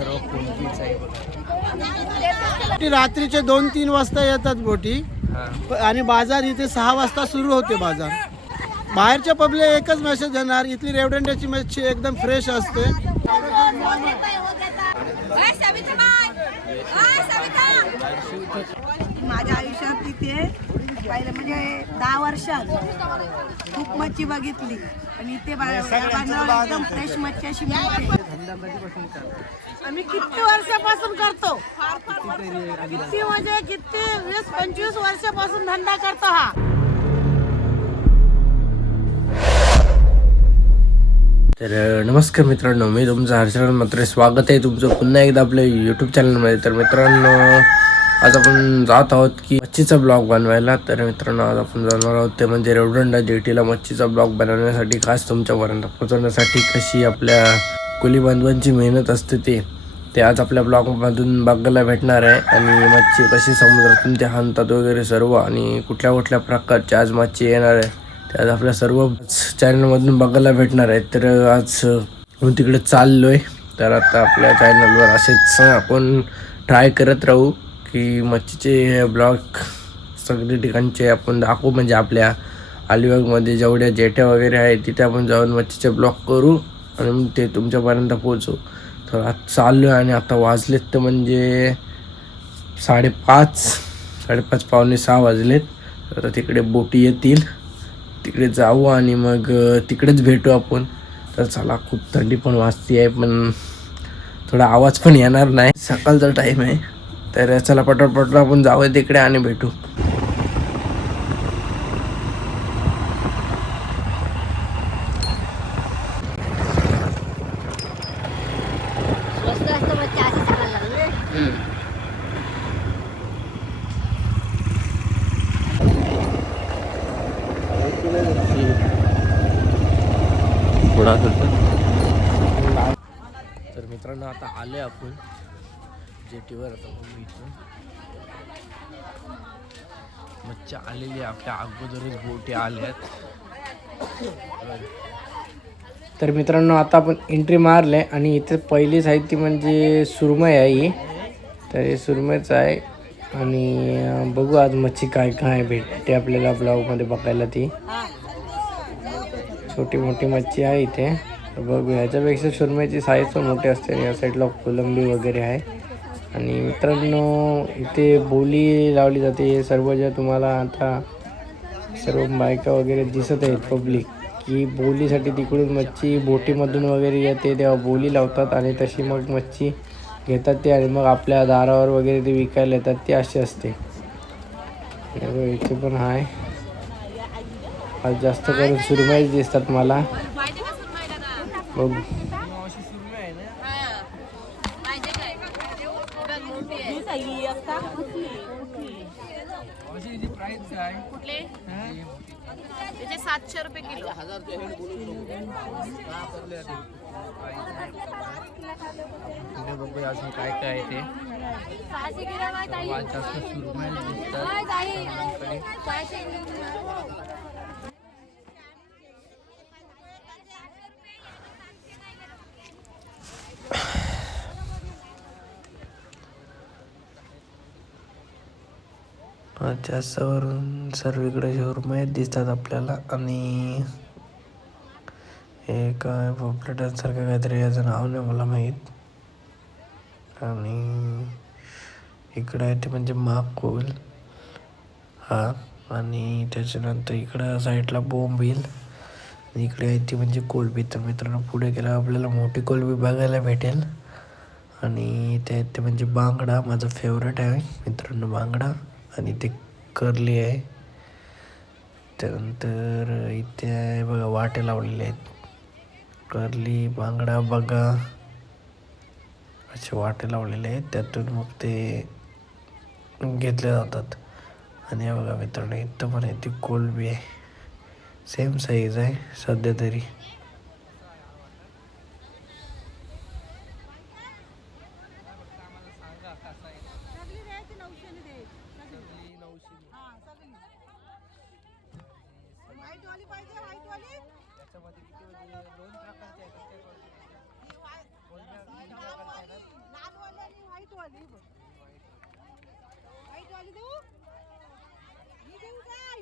सर्व कोणतीच आहे. रात्रीचे दोन तीन वाजता येतात बोटी आणि बाजार इथे सहा वाजता सुरू होते बाजार. बाहेरच्या पब्लिक एकच मेसेज देणार इथली रेवदंड्याची मच्छी एकदम फ्रेश असते. माझ्या आयुष्यात तिथे पहिले म्हणजे दहा वर्षात खूप मच्छी बघितली. पण इथे एकदम फ्रेश मच्छी अशी मिळते. आम्ही किती वर्षापासून करतो? किती म्हणजे किती वीस पंचवीस वर्षापासून धंदा करतो हा? तर नमस्कार मित्रांनो मी तुमचं हर्षल मात्र स्वागत आहे तुमचं पुन्हा एकदा आपल्या यूट्यूब चॅनलमध्ये तर मित्रांनो आज आपण जात आहोत की मच्छीचा ब्लॉग बनवायला. तर मित्रांनो आज आपण जाणार आहोत ते म्हणजे रेवडंडा जेटीला मच्छीचा ब्लॉग बनवण्यासाठी. खास तुमच्यापर्यंत पोहोचवण्यासाठी कशी आपल्या कुली बांधवांची मेहनत असते ते ते आज आपल्या ब्लॉगमधून बघायला भेटणार आहे. आणि मच्छी कशी समुद्रातून ते हाणतात वगैरे सर्व आणि कुठल्या कुठल्या प्रकारची आज मच्छी येणार आहे ते आज आपल्या सर्व चॅनलमधून बघायला भेटणार आहे. तर आज मी तिकडे चाललोय. तर आता आपल्या चॅनलवर असेच आपण ट्राय करत राहू की मच्छीचे ब्लॉग सगळे ठिकाणचे आपण दाखवू. म्हणजे आपल्या अलिबागमध्ये जेवढ्या जेट्या वगैरे आहेत तिथे आपण जाऊन मच्छीचे ब्लॉग करू आणि ते तुमच्यापर्यंत पोहोचू. तर आज चाललो आहे आणि आता वाजलेत तर म्हणजे साडेपाच साडेपाच पावणे सहा वाजलेत. तर तिकडे बोटी येतील. तिकडे जाऊ आणि मग तिकडेच भेटू आपण. तर चला खूप थंडी पण वाजती आहे पण थोडा आवाज पण येणार नाही. सकाळचा टाईम आहे. तर चला पटपट आपण जाऊया तिकडे आणि भेटू तर मित्रांनो आता आले आपण जेटीवर. आता बघू इथून. मच्छी आलेली आहे. आपल्या अगोदरच बोटी आल्यात. तर मित्रांनो आता आपण एंट्री मारले आणि इथे पहिली साहित्य म्हणजे सुरमई आहे ही. तर हे सुरमईच आहे. आणि बघू आज मच्छी काय काय भेटते आपल्याला ब्लॉगमध्ये बघायला ती. छोटी मोठी मच्छी आहे इथे. बघू ह्याच्यापेक्षा सुरमईची साईज पण मोठी असते आणि या साईडला कोलंबी वगैरे आहे. आणि मित्रांनो इथे बोली लावली जाते. हे सर्व जे तुम्हाला आता सर्व बायका वगैरे दिसत आहेत पब्लिक की बोलीसाठी तिकडून मच्छी बोटीमधून वगैरे येते तेव्हा बोली लावतात आणि तशी मग मच्छी घेतात ते आणि मग आपल्या दारावर वगैरे ते विकायला येतात ते असे असते. बघ, इथे पण आहे. आज जास्त करून सुरमईच दिसतात मला. बघ कुठले? त्याचे सातशे रुपये किलो बघूया अजून काय काय आहे ते सर्वात दिसतात जास्तवरून सर्वीकडे शोरमय दिसतात आपल्याला. आणि हे काय काहीतरी याचं नाव नाही मला माहीत. आणि इकडं आहे ते म्हणजे माकुल हा आणि त्याच्यानंतर इकडं साईडला बोंबील इकडे आहे ती म्हणजे कोलबी तर मित्रांनो पुढे गेला आपल्याला मोठी कोलबी बघायला भेटेल. आणि ते ते म्हणजे बांगडा माझा फेवरेट आहे मित्रांनो बांगडा. आणि ते करली आहे. त्यानंतर इथे आहे बघा वाटे लावलेले आहेत. करली बांगडा बघा. असे वाटे लावलेले आहेत. त्यातून मग ते घेतले जातात. आणि हे बघा मित्रांनो इथं पण आहे ती कोलबी आहे. सेम साईज आहे सध्या तरी व्हाईट वाली बघ व्हाईट वाली देऊ ही देऊ काय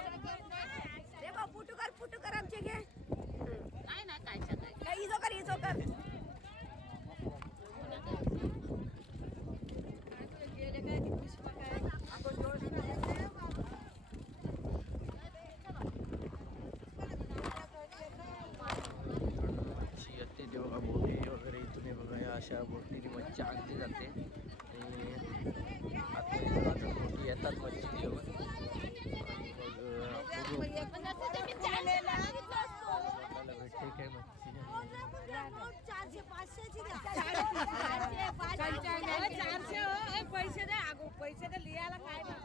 रे बा फुटू कर फुटू कर आमचे घे नाही नाही कायच्या काय काय इजो कर इजो कर मच्छी येते ते बघा बोटी वगैरे इथून हे बघा या अशा बोटीने मच्छी आणली जाते. आणि आता अजून बोटी येतात मच्छी घेऊन. मग भेटते काय मच्छी पैसे द्या अगो पैसे द्या लिहायला काय ना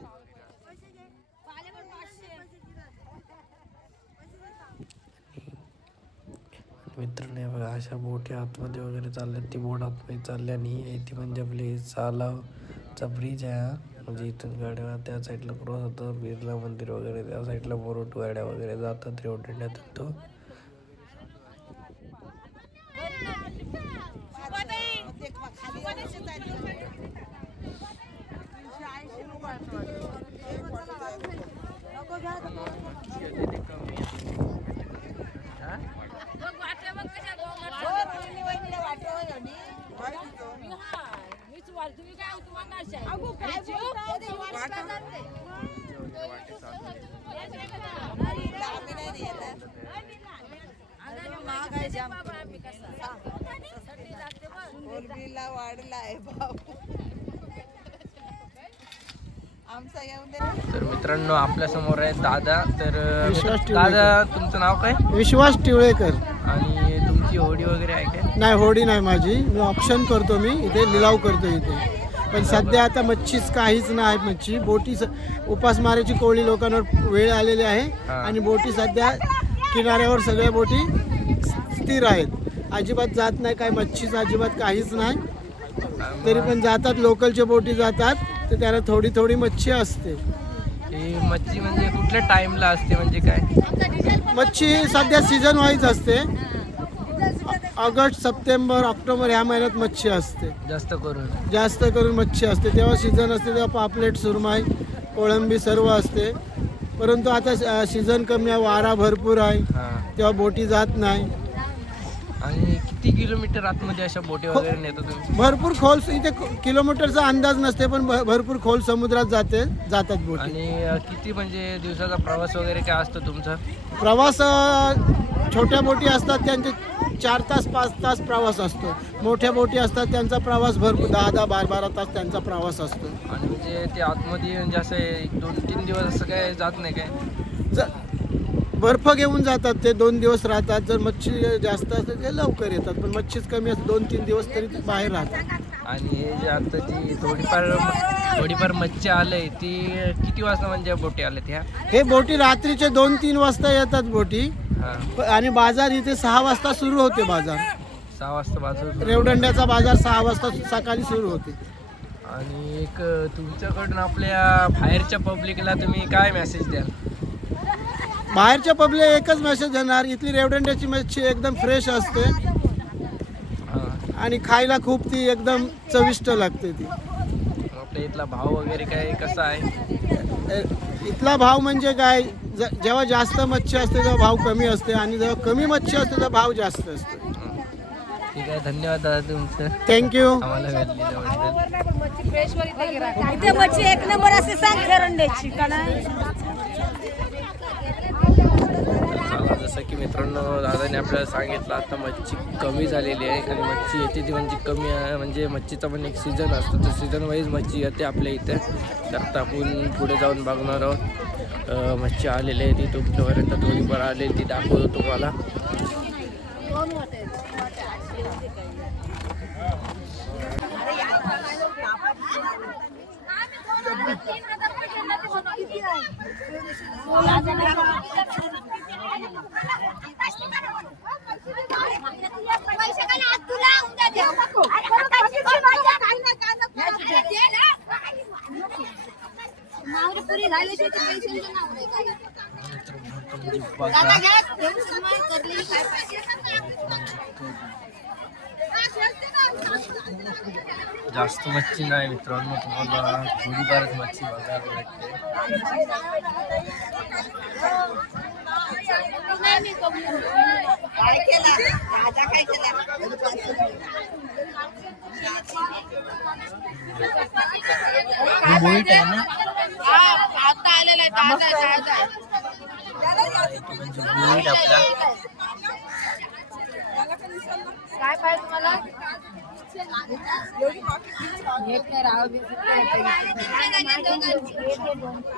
मित्रांनो हे बघा अशा बोटी आतमध्ये वगैरे चालल्यात ती बोट आतमध्ये चालली आणि ती म्हणजे आपली सालावचा ब्रिज आहे हा. म्हणजे इथून गाड्या त्या साईडला क्रॉस होतं बिर्ला मंदिर वगैरे त्या साईडला बोरोट गाड्या वगैरे जातात रेवडण्यातून तो हा? मीच वाल तुम्ही काय तुम्हाला नाही अगो काय बोलताय? वाढलाय भाऊ आमचा येऊन दे तर मित्रांनो आपल्यासमोर आहे दादा. तर विश्वास ठेवू दादा तुमचं नाव काय? विश्वास टिवळेकर आणि तुमची होडी वगैरे आहे काय? नाही होडी नाही माझी. मी ऑप्शन करतो मी. इथे लिलाव करतो इथे. पण सध्या आता मच्छीच काहीच नाही मच्छी. बोटी स- उपासमारीची कोळी लोकांवर वेळ आलेली आहे. हा. आणि बोटी सध्या किनाऱ्यावर सगळ्या बोटी स्थिर आहेत. अजिबात जात नाही काय मच्छीच अजिबात काहीच नाही. तरी पण जातात लोकलच्या बोटी जातात. तर त्याला थोडी थोडी मच्छी असते. ही मच्छी म्हणजे कुठल्या टाइमला असते म्हणजे काय? मच्छी सध्या सीझन वाईज असते. ऑगस्ट सप्टेंबर ऑक्टोबर ह्या महिन्यात मच्छी असते. जास्त करून. जास्त करून मच्छी असते. तेव्हा सीझन असते तेव्हा पापलेट सुरमाई कोळंबी सर्व असते. परंतु आता सीझन कमी आहे वारा भरपूर आहे. तेव्हा बोटी जात नाही. आणि किलोमीटर आतमध्ये अशा बोटी वगैरे नेता तुम्ही? भरपूर खोल इथे किलोमीटरचा अंदाज नसते पण भ- भरपूर खोल समुद्रात जाते जातात बोटी. आणि अं, किती म्हणजे दिवसाचा प्रवास वगैरे काय असतो तुमचा? प्रवास अ, छोट्या बोटी असतात त्यांचे चार तास पाच तास प्रवास असतो. मोठ्या बोटी असतात त्यांचा प्रवास भरपूर दहा दहा बारा बारा तास त्यांचा प्रवास असतो. आणि म्हणजे ते आतमध्ये म्हणजे असं एक दोन तीन दिवस असं काय जात नाही काय? ज- बर्फ घेऊन जातात ते दोन दिवस राहतात. जर मच्छी जास्त असते ते लवकर येतात पण मच्छीच कमी असते दोन तीन दिवस तरी ते बाहेर राहतात. आणि हे जे आता जी थोडीफार थोडीफार मच्छी आलंय ती किती वाजता म्हणजे बोटी आल्या त्या हे बोटी रात्रीचे दोन तीन वाजता येतात बोटी. हा. आणि बाजार इथे सहा वाजता सुरू होते बाजार. सहा वाजता बाजू रेवदंड्याचा बाजार सहा वाजता सकाळी सुरू होते. आणि एक तुमच्याकडून आपल्या बाहेरच्या पब्लिकला तुम्ही काय मेसेज द्याल? बाहेरच्या पब्लिक एकच मेसेज येणार इथली रेवदंड्याची मच्छी एकदम फ्रेश असते. आणि खायला खूप ती एकदम चविष्ट लागते ती. आपल्या इथला भाव वगैरे काय कसा आहे? इथला भाव म्हणजे काय जेव्हा जास्त मच्छी असते तेव्हा भाव कमी असते. आणि जेव्हा कमी मच्छी असते तेव्हा भाव जास्त असते. ठीक आहे धन्यवाद दादा तुमचं. थँक्यू आम्हाला मच्छी एक नंबर असते सांग खरंड्याची का नाही चला, जसं की मित्रांनो दादाने आपल्याला सांगितलं आता मच्छी कमी झालेली आहे आणि मच्छी येते ती म्हणजे कमी आहे म्हणजे मच्छीचा पण एक सीझन असतो. तर सीझन वाईज मच्छी येते आपल्या इथे. तर आता आपण पुढे जाऊन बघणार आहोत. मच्छी आलेली आहे ती तुमच्यापर्यंत थोडीफार आलेली ती दाखवतो तुम्हाला. जास्त मच्छी नाही मित्रांनो तुम्हाला थोडीफारच मच्छी बघायला भेटते काय केला ताजा काय केला आता आलेला आहे ताजा ताजा काय पाहिजे तुम्हाला?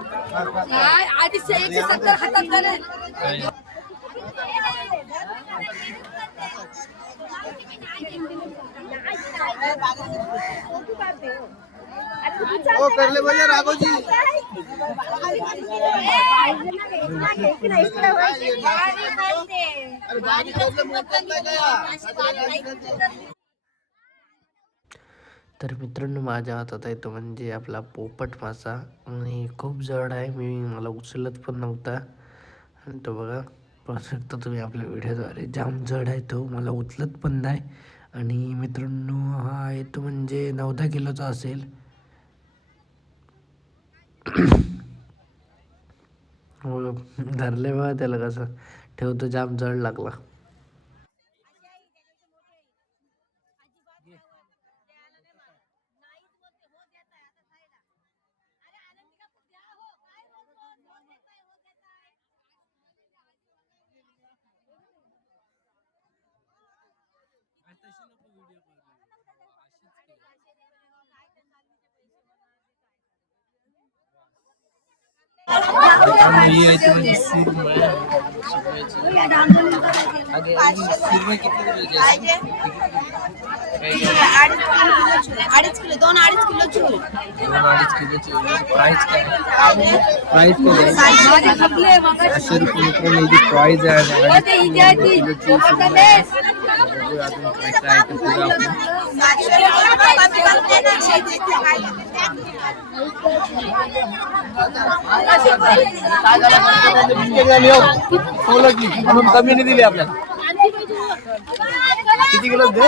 आधी एकशे सत्तर हातात झाले. ओ करले पाहिजे राघोजी तर मित्रांनो माझ्या हातात आहे तो म्हणजे आपला पोपट मासा. आणि खूप जड आहे. मी मला उचलत पण नव्हता. आणि तो बघा. पाहू शकता तुम्ही आपल्या व्हिडिओद्वारे जाम जड आहे तो मला उचलत पण नाही. आणि मित्रांनो हा आहे तो म्हणजे नऊ दहा किलोचा असेल. हो धरले बघा त्याला कसं. ठेवतो जाम जड लागला. ही आहे ती म्हणजे सुरमई. अगे, ही सुरमई किती किलोची आहे? अडीच किलो दोन अडीच किलोची होईल दोन अडीच किलोची प्राइस काय प्राइस काय पाचशे रुपये मित्रांनो याची प्राइस आहे आणि अजून आहे आपण. म्हणून कमी नाही दिली आपल्याला किती किलो दे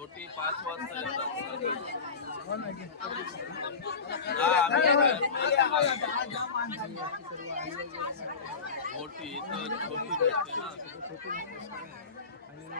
मोठी पाच वाजता येतात मोठी इथं छोटी भेटते ना आता जरा सीझन स्लॅक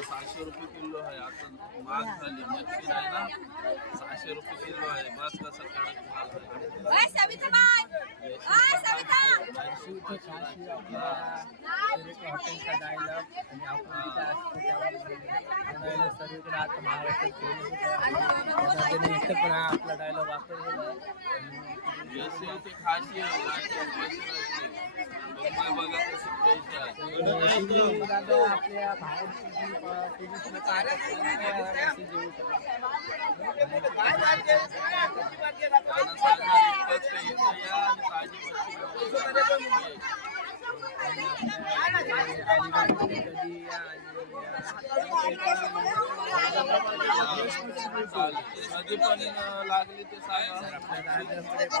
आता सहाशे रुपये किलो आहे. आता महाग झाली. मच्छी नाही ना? सहाशे रुपये किलो आहे. बस कसा कडक माल आपला डायलॉग वापरलेला खाशी आहे बघा कसे आपल्या जी कधी पण लागली ते सांगा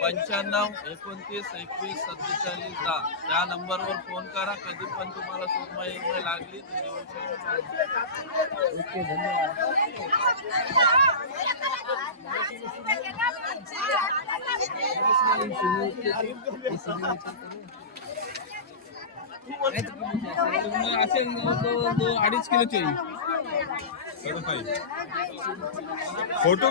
पंच्याण्णव एकोणतीस एकवीस सत्तेचाळीस दहा. त्या नंबरवर फ़ोन करा. कधी पण तुम्हाला सुरमई लागली तर ओके असेल अडीच किलोची फ़ोटो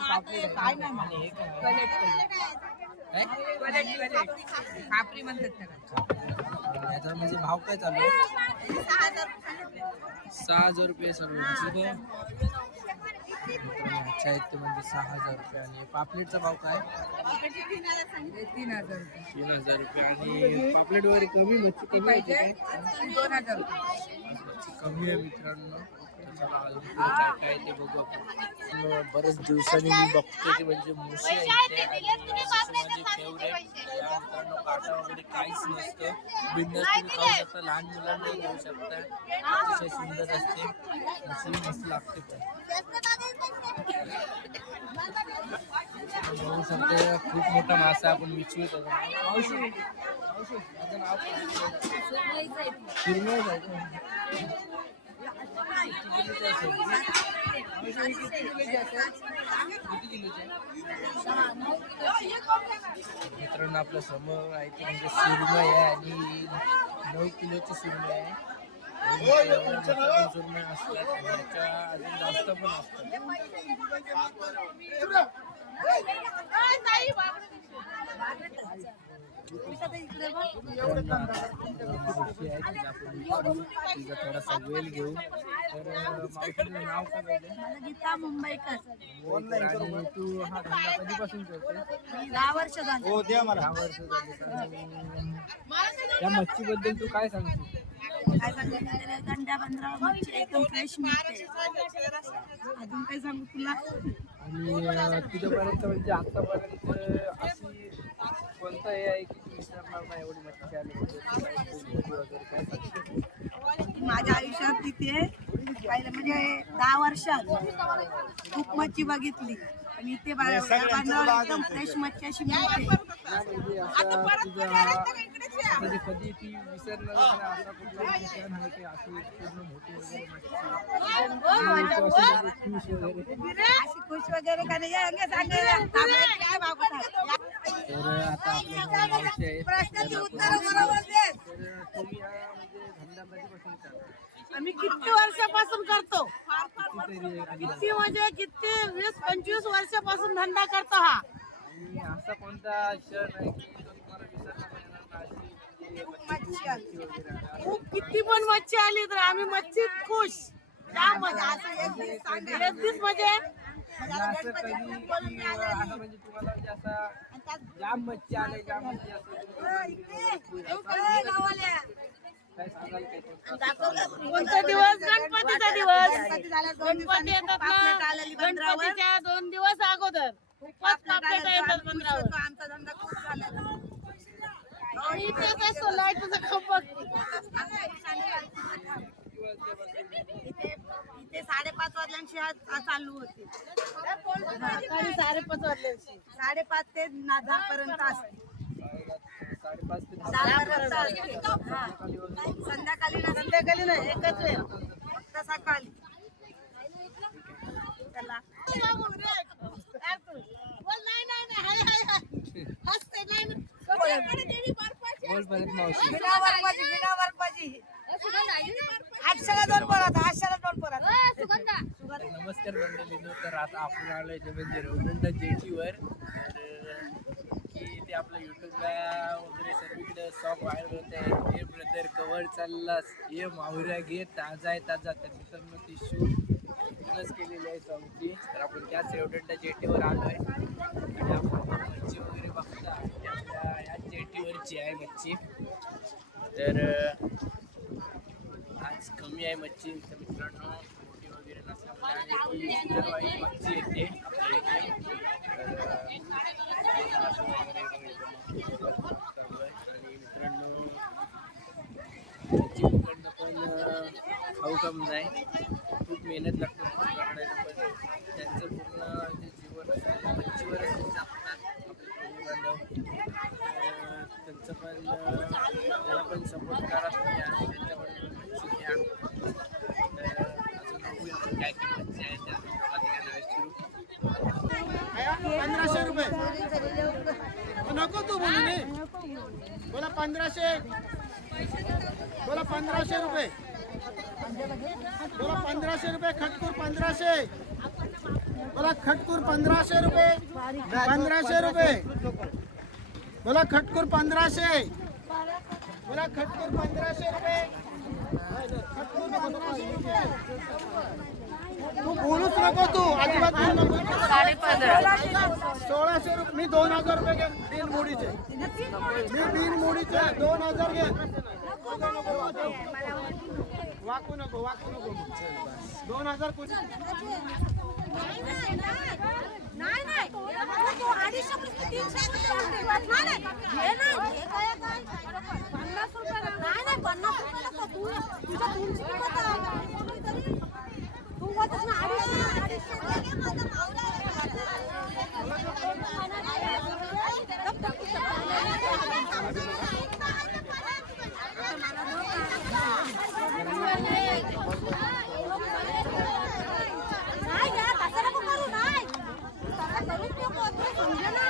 काढते खापरी म्हणतात त्याला याचा म्हणजे भाव काय चालू आहे सहा हजार रुपये चालू आहे. ते म्हणजे सहा हजार रुपये आणि पापलेटचा भाव काय? तीन हजार रुपये. तीन हजार रुपये आणि पापलेट वगैरे कमी मच्छी कमी पाहिजे. दोन हजार रुपये. मच्छी कमी आहे मित्रांनो. काय ते बघू आपण. बरेच दिवसांनी मी बघतो की म्हणजे मुशी आहे म्हणजे फेवरेट या मित्रांनो काटा वगैरे काहीच नसतं. बिंदास तुम्ही खाऊ शकता लहान मुलांनाही घेऊ शकता. अतिशय सुंदर असते. मुशी मस्त लागते पण. खूप मोठा मासा आपण विचवित होतो मित्रांनो आपल्यासमोर आहे ते म्हणजे सुरमय आहे आणि नऊ किलोची सुरमय आहे. तिचा थोडासा वेळ घेऊ तर नाव गीता मुंबईकर तू हा धंदा कधीपासून करते दहा वर्ष झाली हो द्या मला दहा वर्ष झाली का? या मच्छीबद्दल तू काय सांगशील काय सांगायचं गंडा पंधरा मच्छी एकदम फ्रेश मिळते. अजून काय सांगू तुला? आणि अं, तुझ्यापर्यंत म्हणजे आतापर्यंत अशी कोणता हे आहे की तू विसरणार नाही एवढी मच्छी आली म्हणजे वगैरे काय? माझ्या आयुष्यात तिथे पाहिलं म्हणजे दहा वर्षात खूप मच्छी बघितली. आणि इथे बा- या बांधावर एकदम फ्रेश मच्छी अशी मिळते. असं तुझा म्हणजे कधी ती विसरणार नाही असा कुठला क्षण आहे की अशी पूर्ण मोठी वगैरे मच्छी. तू अशी खुश वगैरे. अशी खुश वगैरे का नाही अंगे सांगायला आम्हाला काय मागवतात तर आता आपल्या मावशी आहेत. प्रश्नाची तर उत्तरं बरोबर दे. तर तुम्ही हा म्हणजे धंदा कधीपासून आम्ही किती वर्षापासून करतो. किती म्हणजे किती वीस पंचवीस वर्षापासून धंदा करतो हा? असा कोणता क्षण आहे की तुम्हाला विसरता म्हणजे मच्छी मच्छी. खूप किती पण मच्छी आली तर आम्ही मच्छीत खुश. म्हणजे? म्हणजे म्हणजे असा जाम मच्छी आले जाम मच्छी असं कोणता दिवस? गणपतीचा दिवस. गणपती येतात ना. गणपतीच्या दोन दिवस अगोदर. आमचा धंदा खूप झाला असतो लाईटचा खपत. इथे साडेपाच वाजल्याशी हा चालू होते. साडेपाच वाजल्याशी साडेपाच ते ना दहा पर्यंत असते. साडेपाच ते दहा हा. संध्याकाळी ना संध्याकाळी नाही एकच वेळ. फक्त सकाळी. चला. बोल परत मावशी. बिना बिना आठशेला दोन परत आठशेला दोन परत. सुगंधा. तर नमस्कार मंडळीनो तर आता आपण आलोय म्हणजे रौदंड जेटीवर तर की ते आपलं युट्यूबला वगैरे सर्वीकडे सॉन्ग व्हायरल होत. आहे हे ब्रदर कवर चाललास हे माहुऱ्या घे ताजा आहे ताजा. तर मग ती शूटच केलेली आहे सॉन्गची तर आपण त्याच रेवदंड जेटीवर आलो आणि आपण मच्छी वगैरे बघता. आपल्या या जेटीवरची आहे मच्छी. तर आज कमी आहे मच्छी. तर मित्रांनो आणि इथे मित्रांनो पण खाऊ कम नाही खूप मेहनत लागते. त्यांचं पूर्ण जे जीवन असतं मच्छीवरच ते जगतात आपले कोळी बांधव तर त्यांचं पण अं, त्याला पण सपोर्ट करा तुम्ही आणि त्यांच्याकडे पण मच्छी घ्या तर अजून बघूया आपण काय काय मच्छी आहे त्या दोघा तिघांना विचारू पंधराशे रुपये नको तू बोलू नये बोला पंधराशे. बोला पंधराशे रुपये. बोला पंधराशे रुपये खटकूर पंधराशे. बोला खटकूर पंधराशे रुपये. पंधराशे रुपये. बोला खटकूर पंधराशे. बोला खटकूर पंधराशे रुपये. खटकूर पंधराशे रुपये. बोलूच नको तू अजिबात बोलू नको सोळाशे रुपये मी दोन हजार रुपये घे तीन मुडीचे मी तीन मुडीचे दोन हजार घे वाकू. नको वाकू नको दोन हजार कुठे रुपये तीनशे रुपये उलटे. नाही, पन्नास रुपये नाही नाही पन्नास रुपये नको तू तुझ्या दोनशे किंमत आहे. तू म्हणतोस ना अडीचशे अडीचशे रुपये घे, माझा मावळा नाही घ्या तसं नको करू नाही तसं करूच नको तुला समजेना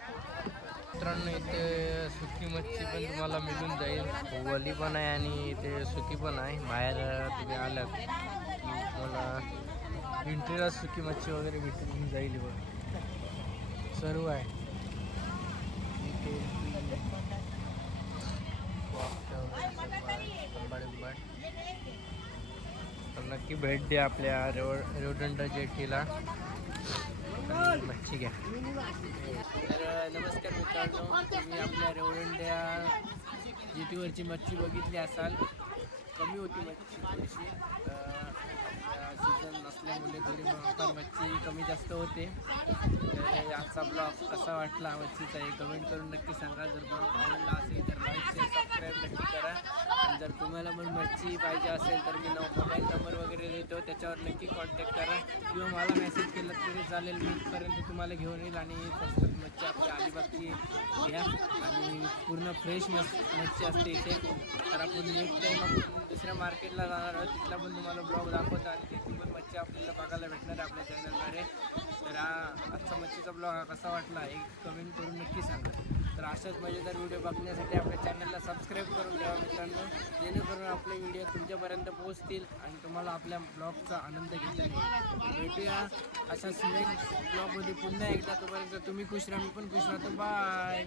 मित्रांनो इथे सुकी मच्छी पण तुम्हाला मिळून जाईल वली पण आहे आणि इथे सुकी पण आहे. बाहेर तुम्ही आलात मला तुम्हाला सुकी मच्छी वगैरे भेटून जाईल बघ. सर्व आहे. इथे तर नक्की भेट द्या आपल्या रेव रेवडंडा जेटीला मच्छी घ्या. तर नमस्कार मित्रांनो मी आपल्या रेवडंड्या जेटीवरची मच्छी बघितली असाल कमी होती मच्छी थोडीशी. सीझन नसल्यामुळे थोडी पण मच्छी कमी जास्त होते. तर आजचा ब्लॉग कसा वाटला मच्छीचा हे कमेंट करून नक्की सांगा. जर ब्लॉग आवडला असेल लाईक शेअर सबस्क्राईब नक्की करा. आणि जर तुम्हाला पण मच्छी पाहिजे असेल तर मी मोबाईल नंबर वगैरे देतो त्याच्यावर नक्की कॉन्टॅक्ट करा. किंवा मला मेसेज केला तरी चालेल मी तुम्हाला घेऊन येईल आणि स्वस्त मच्छी आपल्या अलिबागची घ्या. आणि पूर्ण फ्रेश मस मच्छी असते इथे. तर आपण नेक्स्ट टाईम आपण दुसऱ्या मार्केटला जाणार आहोत तिथला पण तुम्हाला ब्लॉग दाखवतो आणि तिथे पण मच्छी आपल्याला बघायला भेटणार आहे आपल्या चॅनलद्वारे तर हा आजचा मच्छीचा ब्लॉग हा कसा वाटला एक कमेंट करून नक्की सांगा. तर असंच मजेदार व्हिडिओ बघण्यासाठी आपल्या चॅनलला सबस्क्राईब करून द्यावा मित्रांनो. जेणेकरून आपले व्हिडिओ तुमच्यापर्यंत पोहोचतील आणि तुम्हाला आपल्या ब्लॉगचा आनंद घेता येईल. भेटूया अशा नेक्स्ट ब्लॉगमध्ये पुन्हा एकदा तोपर्यंत तुम्ही खुश राहा मी पण खुश राहतो. बाय